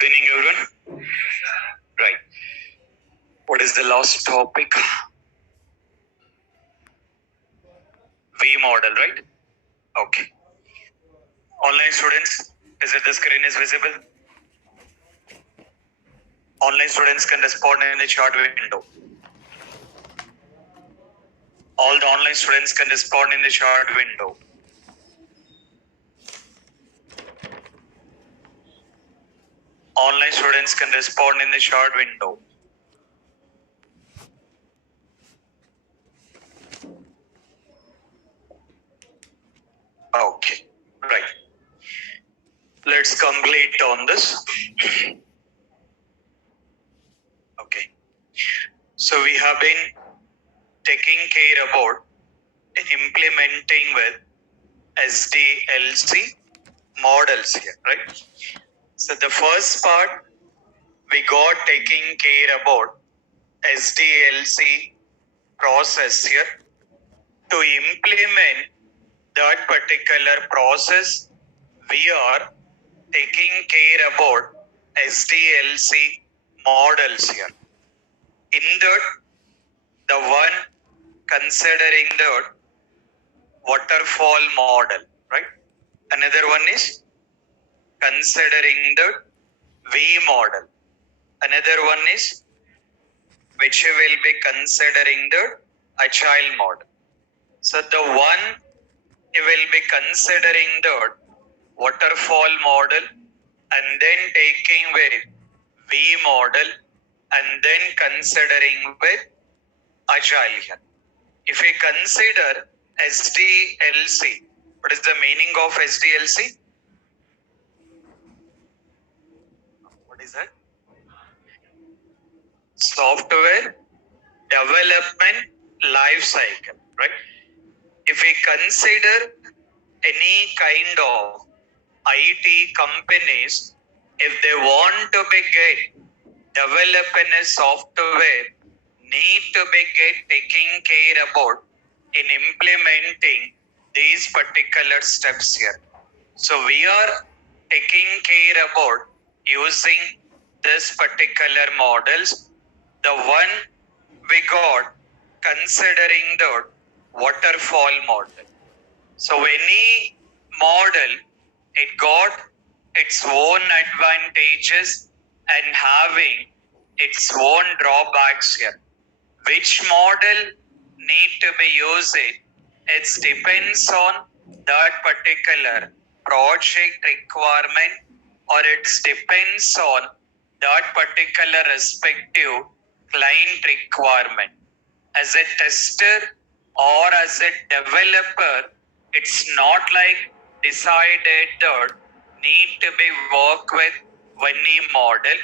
Good evening, everyone. Right. What is the last topic? V model, right? Okay. Online students, is it the screen is visible? Online students can respond in the chat window. All the online students can respond in the chat window. Online students can respond in the chat window. Okay. Right. Let's complete on this. Okay. So we have been taking care about implementing with SDLC models here, right? So the first part we got taking care about SDLC process here. To implement that particular process, we are taking care about SDLC models here. In that, the one considering the waterfall model, right? Another one is considering the V model. Another one is which will be considering the agile model. So the one will be considering the waterfall model and then taking with V model and then considering with agile here. If we consider SDLC, what is the meaning of SDLC? What is that? Software development life cycle, right? If we consider any kind of IT companies, if they want to be get developing a software, need to be get taking care about in implementing these particular steps here. So we are taking care about using this particular models. The one we got considering the waterfall model. So any model, it got its own advantages and having its own drawbacks here. Which model need to be used? It depends on that particular project requirement, or it depends on that particular respective client requirement. As a tester or as a developer, it's not like decided that need to be work with any model.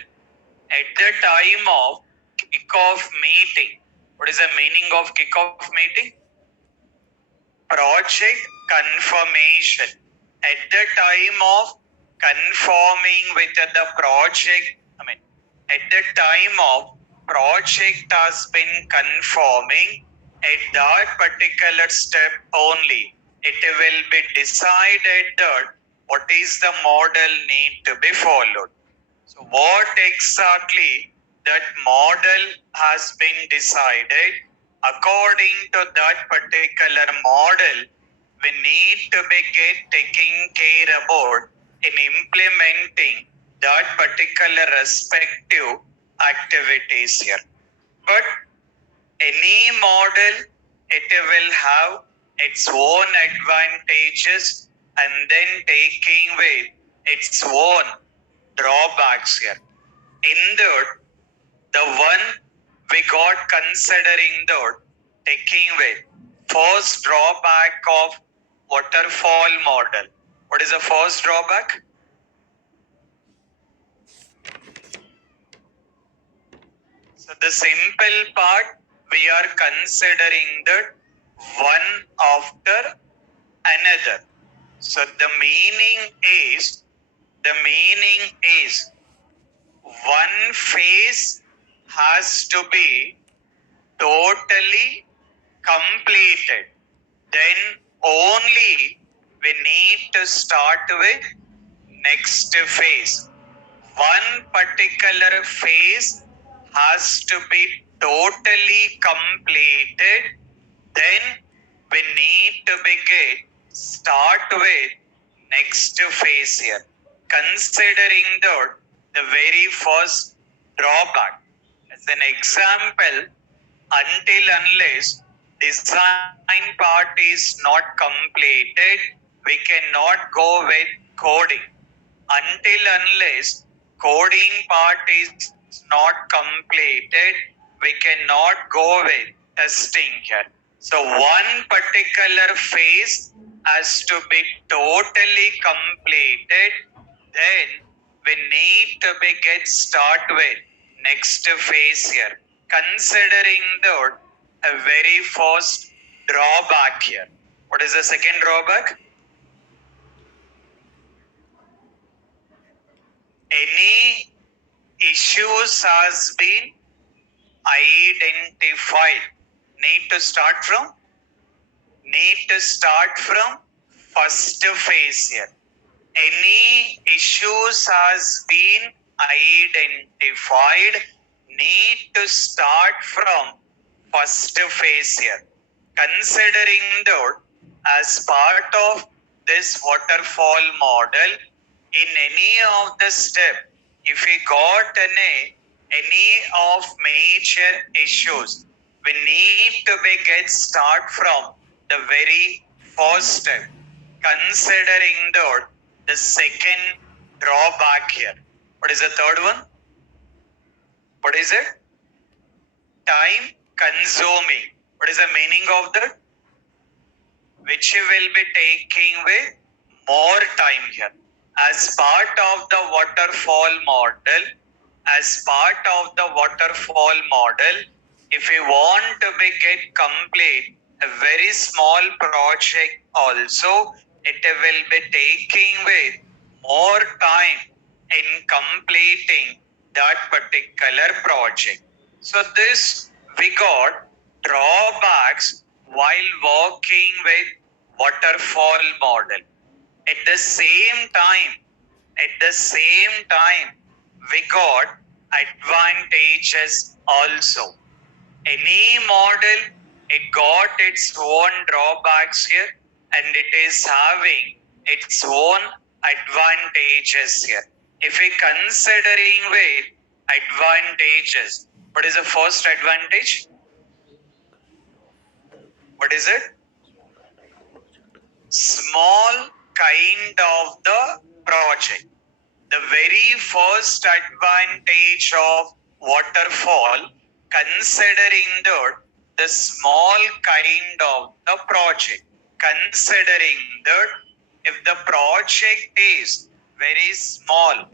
At the time of kickoff meeting, what is the meaning of kickoff meeting? Project confirmation. At the time of conforming with the project, at the time of project has been conforming, at that particular step only, it will be decided that what is the model need to be followed. So what exactly that model has been decided, according to that particular model, we need to be taking care about in implementing that particular respective activities here. But any model, it will have its own advantages and then taking with its own drawbacks here. In that, the one we got considering that taking with first drawback of waterfall model. What is the first drawback? So the simple part, we are considering that one after another. So the meaning is one phase has to be totally completed. Then only we need to start with next phase. one particular phase has to be totally completed, then we need to begin, start with next phase here. Considering the very first drawback. As an example, until unless design part is not completed, we cannot go with coding. Until unless coding part is not completed, we cannot go with testing here. So one particular phase has to be totally completed, then we need to be get start with next phase here. Considering a very first drawback here. What is the second drawback? Any issues has been identified. Need to start from first phase here. Any issues has been identified. Need to start from first phase here. Considering as part of this waterfall model, in any of the step, if we got any of major issues, we need to be get start from the very first step. Considering the second drawback here. What is the third one? What is it? Time consuming. What is the meaning of that? Which will be taking with more time here. As part of the waterfall model, if we want to be get complete a very small project also, it will be taking with more time in completing that particular project. So this we got drawbacks while working with waterfall model. At the same time, we got advantages also. Any model, it got its own drawbacks here, and it is having its own advantages here. If we considering with advantages, what is the first advantage? What is it? Small kind of the project. The very first advantage of waterfall, considering the small kind of the project. Considering that if the project is very small,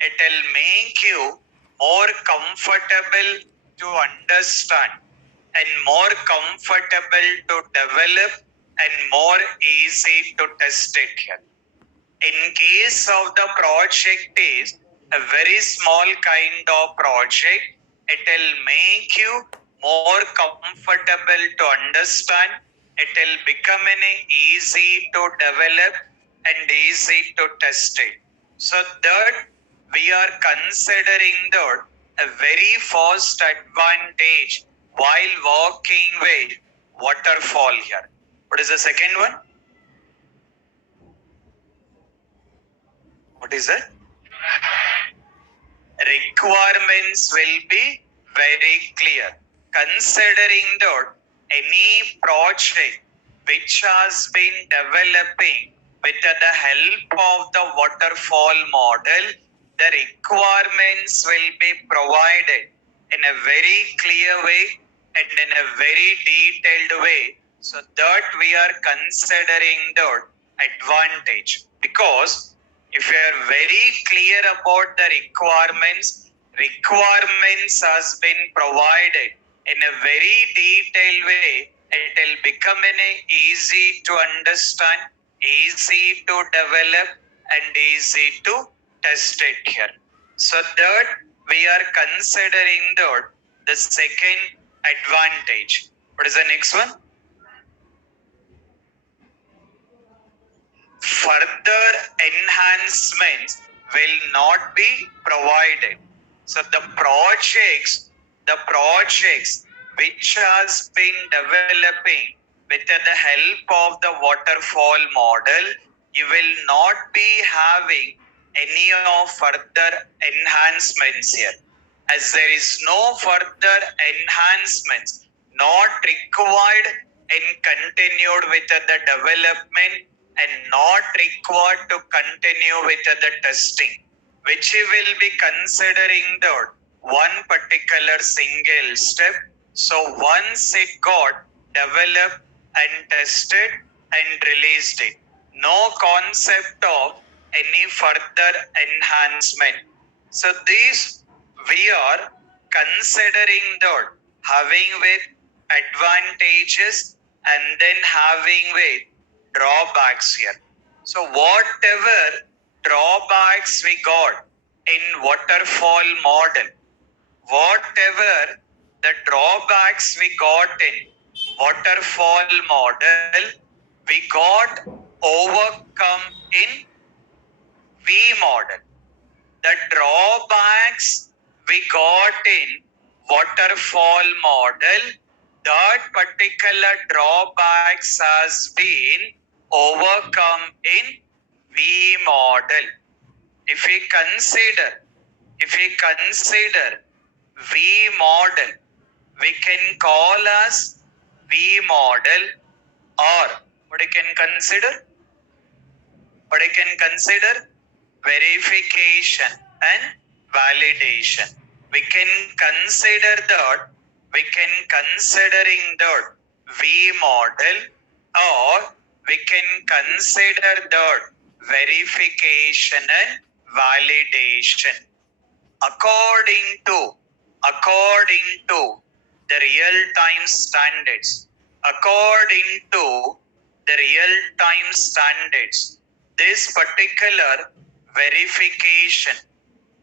it will make you more comfortable to understand and more comfortable to develop and more easy to test it here. In case of the project is a very small kind of project, it will make you more comfortable to understand. It will become easy to develop and easy to test it. So that we are considering a very first advantage while working with waterfall here. What is the second one? What is it? Requirements will be very clear. Considering any project which has been developing with the help of the waterfall model, the requirements will be provided in a very clear way and in a very detailed way, so that we are considering the advantage. Because if you are very clear about the requirements has been provided in a very detailed way, it will become easy to understand, easy to develop and easy to test it here. So that we are considering the second advantage. What is the next one? Further enhancements will not be provided. So the projects which has been developing with the help of the waterfall model, you will not be having any of further enhancements here, as there is no further enhancements not required and continued with the development and not required to continue with the testing, which we will be considering the one particular single step. So once it got developed and tested and released it, no concept of any further enhancement. So these we are considering the having with advantages and then having with drawbacks here. So whatever drawbacks we got in waterfall model, whatever the drawbacks we got in waterfall model, we got overcome in V model. The drawbacks we got in waterfall model, that particular drawbacks has been overcome in V model. If we consider V model, we can call as V model, or what we can consider? What I can consider verification and validation. We can consider that, we can considering that V model, or we can consider that verification and validation. According to the real-time standards, this particular verification,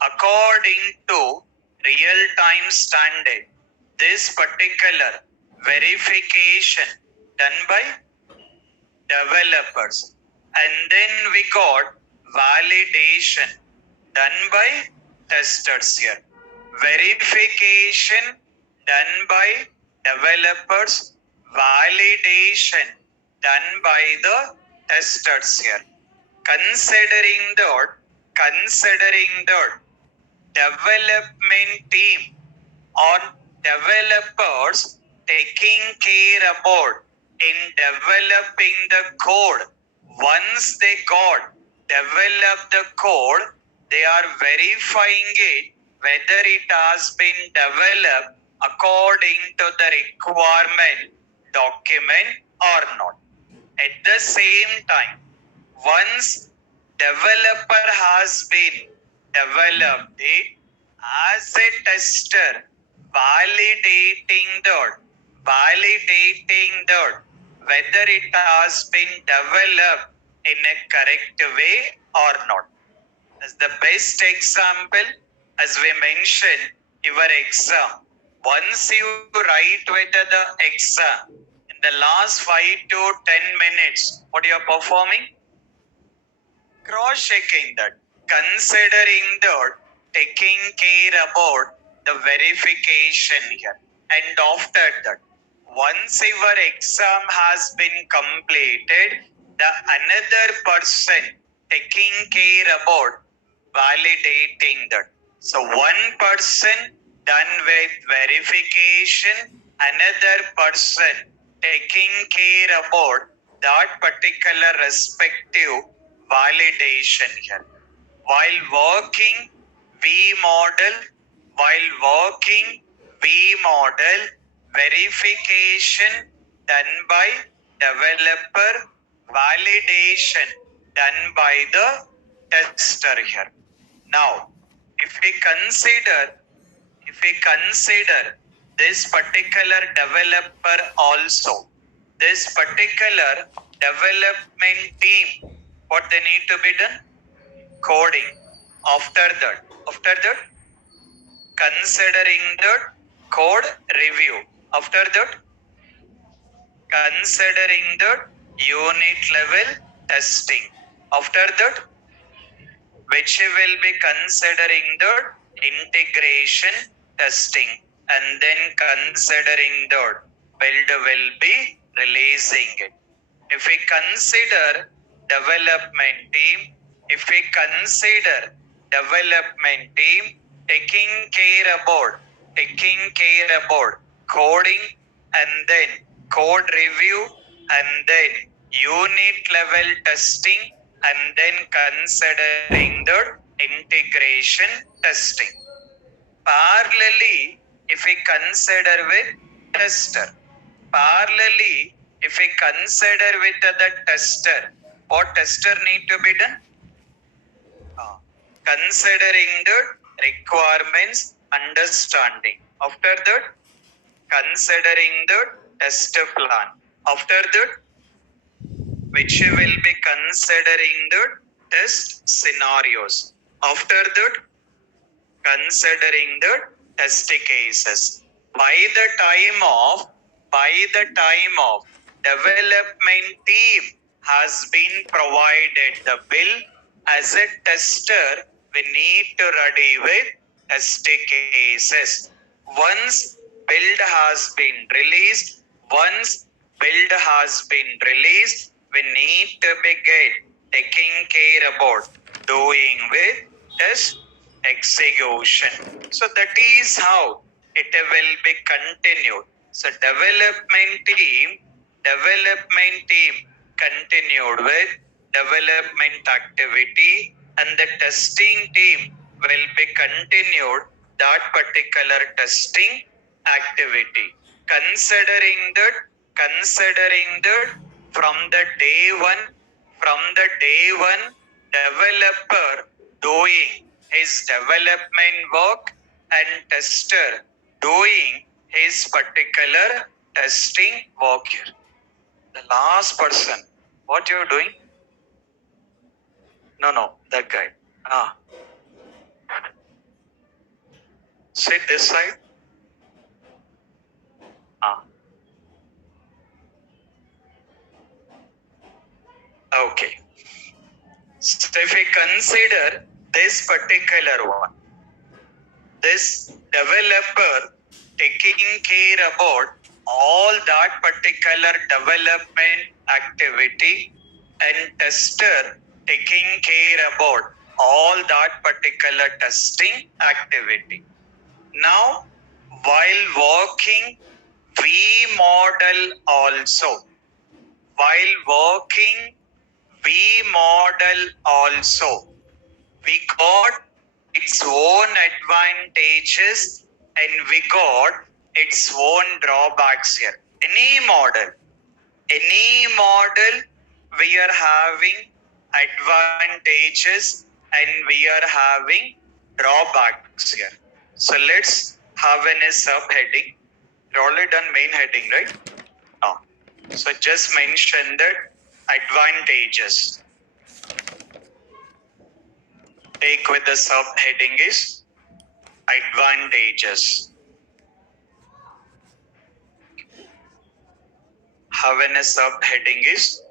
according to real-time standard, this particular verification done by developers, and then we got validation done by testers here. Verification done by developers, validation done by the testers here. Considering the development team or developers taking care about in developing the code, once they got developed the code, they are verifying it whether it has been developed according to the requirement document or not. At the same time, once developer has been developed it, as a tester validating that whether it has been developed in a correct way or not. As the best example, as we mentioned, your exam. Once you write with the exam, in the last 5 to 10 minutes, what you are performing? Cross-checking that, considering that, taking care about the verification here. And after that, once your exam has been completed, the another person taking care about validating that. So one person done with verification, another person taking care about that particular respective validation here. While working V model, verification done by developer, validation done by the tester here. Now, if we consider this particular developer also, this particular development team, what they need to be done? Coding. After that, considering the code review. After that, considering the unit level testing. After that, which will be considering the integration testing, and then considering the build will be releasing it. If we consider development team, if we consider development team taking care about coding, and then code review, and then unit level testing, and then considering the integration testing. Parallelly, if we consider with tester, parallelly, if we consider with the tester, what tester need to be done? Considering the requirements, understanding. After that, considering the test plan. After that, which will be considering the test scenarios. After that, considering the test cases. By the time of development team has been provided the bill, as a tester, we need to ready with test cases. Once build has been released, we need to begin taking care about doing with test execution. So that is how it will be continued. So development team continued with development activity, and the testing team will be continued that particular testing activity. Considering that from the day one developer doing his development work, and tester doing his particular testing work here. The last person, what you're doing? No, that guy. Sit this side. Okay. So if we consider this particular one, this developer taking care about all that particular development activity, and tester taking care about all that particular testing activity. Now, while working V-model also, we got its own advantages and we got its own drawbacks here. Any model, we are having advantages and we are having drawbacks here. So let's have a subheading. You already done main heading, right? No. So just mention that advantages. Take with the subheading is advantages. Have a subheading is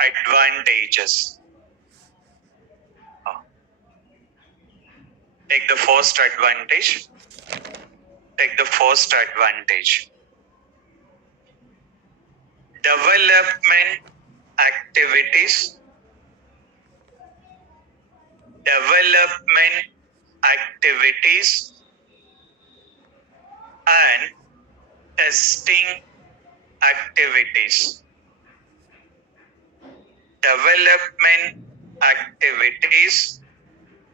advantages. Take the first advantage. Development activities. And testing activities. Development activities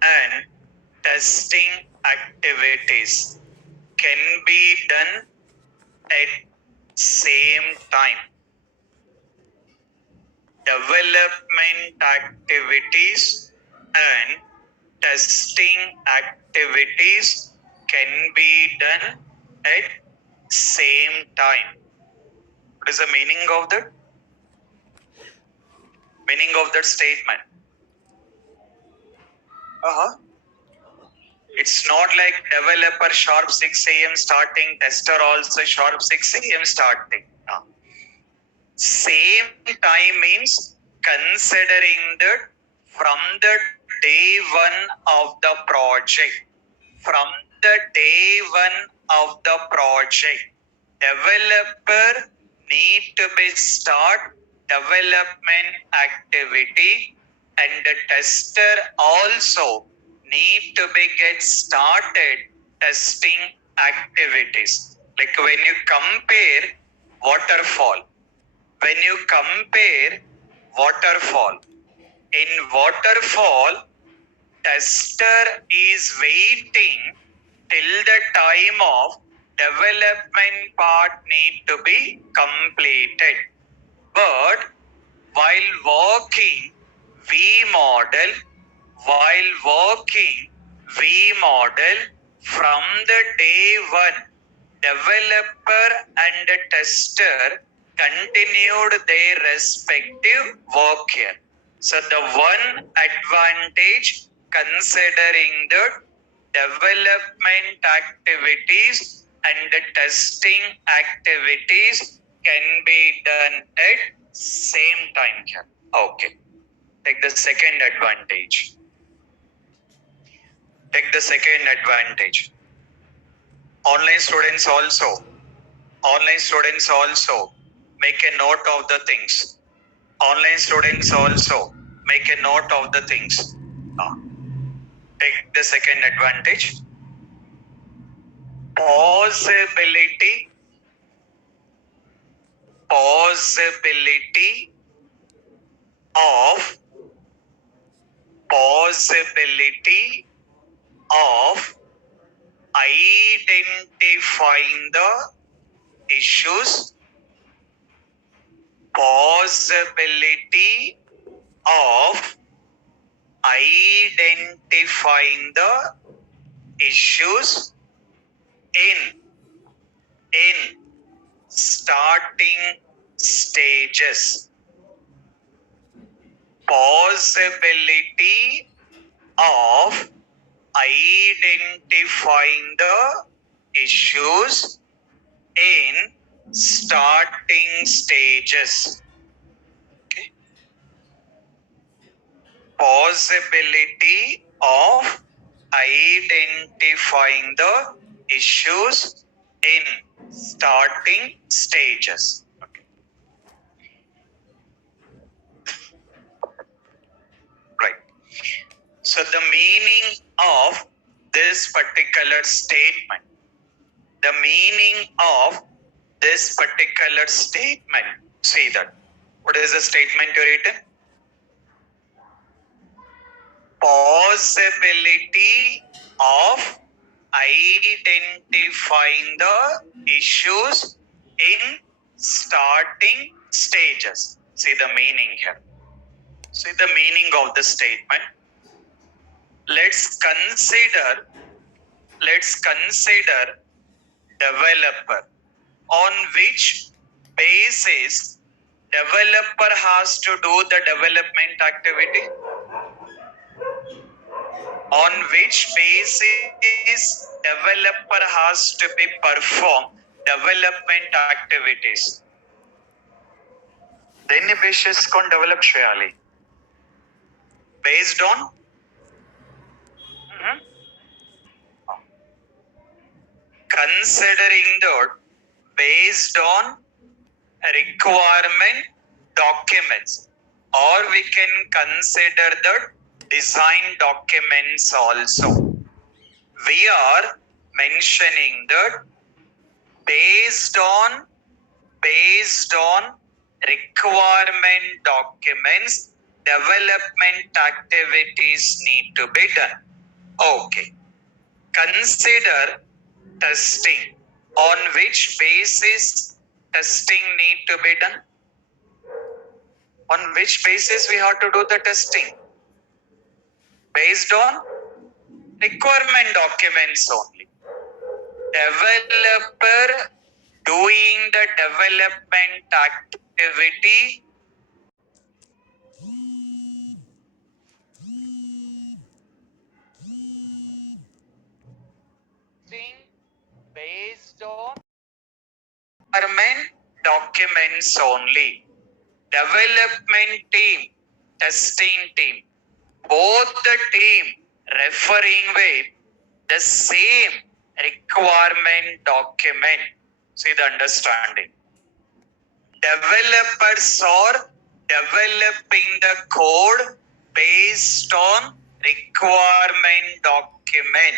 and testing activities can be done at same time. Development activities and testing activities can be done at same time. What is the meaning of that? Meaning of that statement? It's not like developer sharp 6 a.m. starting, tester also sharp 6 a.m. starting. Same time means considering that from the day one of the project, from the day one of the project, developer need to be start development activity, and the tester also need to be get started testing activities. Like when you compare waterfall, in waterfall, tester is waiting till the time of development part need to be completed. But while working V model, from the day one, developer and tester continued their respective work here. So the one advantage considering the development activities and the testing activities can be done at same time here. Okay. Take the second advantage. Online students also make a note of the things. Take the second advantage. Possibility of identifying the issues. Possibility of identifying the issues in starting stages. Possibility of identifying the issues in starting stages. Okay. Possibility of identifying the issues in starting stages. Okay. Right. So the meaning of this particular statement, see that. What is the statement you written? Possibility of identifying the issues in starting stages. See the meaning here. See the meaning of the statement. Let's consider developer. On which basis developer has to do the development activity? On which basis developer has to be perform development activities? దేన్ని base చేసుకొని develop చేయాలి? Based on considering the based on requirement documents, or we can consider the design documents also. We are mentioning that based on requirement documents, development activities need to be done. Okay. Consider testing. On which basis testing need to be done? On which basis we have to do the testing? Based on requirement documents only. Developer doing the development activity based on requirement documents only. Development team, testing team, both the team referring with the same requirement document. See the understanding. Developers are developing the code based on requirement document.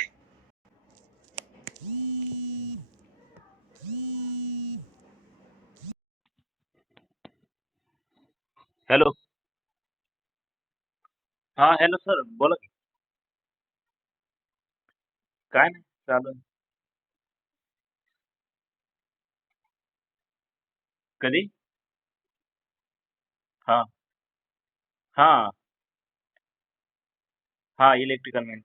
Hello. हा hello sir, बोला की. काय नाही, चालू आहे. कधी? हा हा हा, इलेक्ट्रिकल मॅन.